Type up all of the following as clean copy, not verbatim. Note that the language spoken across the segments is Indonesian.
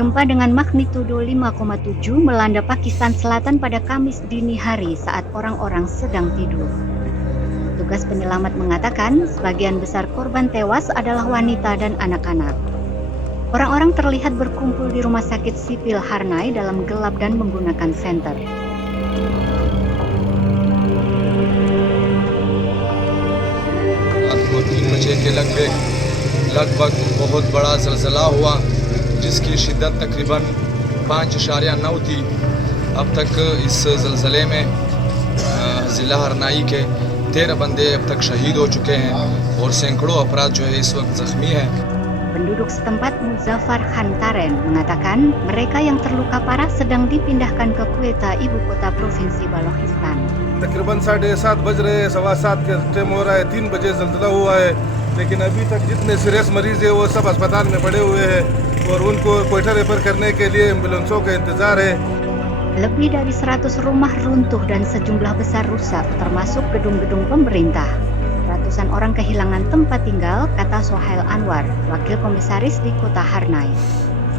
Gempa dengan magnitudo 5,7 melanda Pakistan Selatan pada Kamis dini hari saat orang-orang sedang tidur. Petugas penyelamat mengatakan sebagian besar korban tewas adalah wanita dan anak-anak. Orang-orang terlihat berkumpul di rumah sakit sipil Harnai dalam gelap dan menggunakan senter. रात को 3 बजे के लगभग बहुत बड़ा ज़लज़ला हुआ जिसकी शिद्दत तकरीबन 5.9 थी। अब तक इस ज़लज़ले में ज़िला हरनाई के 13 बंदे अब तक शहीद हो चुके हैं और सैकड़ों अफराद जो है इस वक्त ज़ख्मी हैं। Penduduk setempat Muzaffar Khantaren mengatakan mereka yang terluka parah sedang dipindahkan ke Quetta, ibu kota provinsi Balochistan. तकरीबन 7:30 बज रहे हैं, 7:15 का टाइम हो रहा है। 3 बजे ज़लज़ला हुआ है, लेकिन अभी तक जितने सीरियस मरीज़ हैं वो सब अस्पताल में पड़े हुए हैं और उनको क्वेटा रेफर करने के लिए एम्बुलेंसों का इंतज़ार है। Lebih dari 100 rumah runtuh dan sejumlah besar rusak, termasuk gedung-gedung pemerintah. Ratusan orang kehilangan tempat tinggal, kata Sohail Anwar, wakil komisaris di kota Harnai.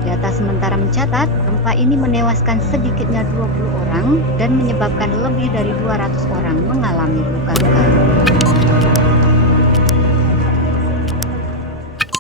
Data sementara mencatat, gempa ini menewaskan sedikitnya 20 orang dan menyebabkan lebih dari 200 orang mengalami luka-luka.